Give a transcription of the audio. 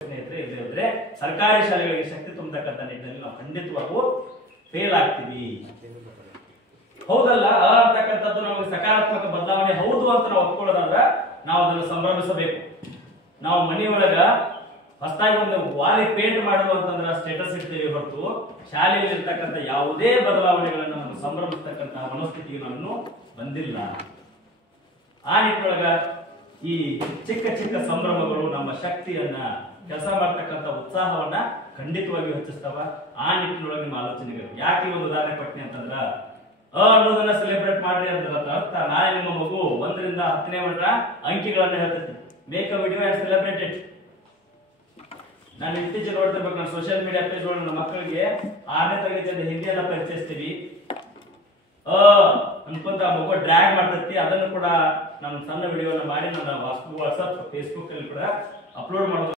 ಸ್ನೇಹಿತರೆ ಇದ್ರೆ ಸರ್ಕಾರಿ ಶಾಲೆಗಳಿಗೆ ಶಕ್ತಿ ತುಂಬತಕ್ಕಂಥ ನಿಟ್ಟಿನಲ್ಲಿ ನಾವು ಖಂಡಿತವಾಗೂ ಫೇಲ್ ಆಗ್ತೀವಿ. ಹೌದಲ್ಲ ಅಂತಕ್ಕಂಥದ್ದು ನಮಗೆ ಸಕಾರಾತ್ಮಕ ಬದಲಾವಣೆ ಹೌದು ಅಂತ ನಾವು ಒಪ್ಕೊಳ್ಳೋದಾದ್ರೆ ನಾವು ಅದನ್ನು ಸಂಭ್ರಮಿಸಬೇಕು. ನಾವು ಮನೆಯೊಳಗ ಹೊಸದಾಗಿ ಒಂದು ವಾಲಿ ಪೇಂಟ್ ಮಾಡುವ ಅಂತಂದ್ರೆ ಸ್ಟೇಟಸ್ ಇಡ್ತೇವೆ ಹೊರತು ಶಾಲೆಯಲ್ಲಿ ಇರ್ತಕ್ಕಂಥ ಯಾವುದೇ ಬದಲಾವಣೆಗಳನ್ನು ನಾವು ಸಂಭ್ರಮಿಸ್ತಕ್ಕಂತಹ ಮನಸ್ಥಿತಿಗೆ ನಾನು ಬಂದಿಲ್ಲ. ಆ ನಿಟ್ಟಿನೊಳಗ ಈ ಚಿಕ್ಕ ಚಿಕ್ಕ ಸಂಭ್ರಮಗಳು ನಮ್ಮ ಶಕ್ತಿಯನ್ನ, ಕೆಲಸ ಮಾಡ್ತಕ್ಕಂಥ ಉತ್ಸಾಹವನ್ನ ಖಂಡಿತವಾಗಿ ಹೆಚ್ಚಿಸ್ತಾವ. ಆ ನಿಟ್ಟಿನೊಳಗೆ ನಿಮ್ಮ ಆಲೋಚನೆಗಳು. ಯಾಕೆ ಒಂದು ಉದಾಹರಣೆ ಕೊಟ್ಟೆ ಅಂತಂದ್ರ ಅನ್ನೋದನ್ನ ಸೆಲೆಬ್ರೇಟ್ ಮಾಡ್ರಿ ಅಂತ ಅರ್ಥ. ನಾಳೆ ನಿಮ್ಮ ಮಗು 1 ರಿಂದ 10ನೇ ಮಟ್ಟ ಅಂಕಿಗಳನ್ನ ಹೇಳ್ತೈತಿ. Make a video and celebrate it. ನಾನು ಇತ್ತೀಚೆಗೆ ನೋಡ್ತಿರ್ಬೇಕು, ನಾನು ಸೋಷಿಯಲ್ ಮೀಡಿಯಾ ಪೇಜ್ ಒಳಗೆ ನನ್ನ ಮಕ್ಕಳಿಗೆ 6ನೇ ತರಗತಿಯಿಂದ ಹಿಂದಿಯನ್ನ ಪರಿಚಯಿಸ್ತೀವಿ. ಅನ್ಕೊಂತ ಮಗು ಡ್ರ್ಯಾಗ್ ಮಾಡ್ತೈತಿ. ಅದನ್ನು ಕೂಡ ನಾನು ಸಣ್ಣ ವಿಡಿಯೋನ ಮಾಡಿ ನನ್ನ ವಾಟ್ಸ್ಆಪ್ ಫೇಸ್ಬುಕ್ ಅಲ್ಲಿ ಕೂಡ ಅಪ್ಲೋಡ್ ಮಾಡೋದು.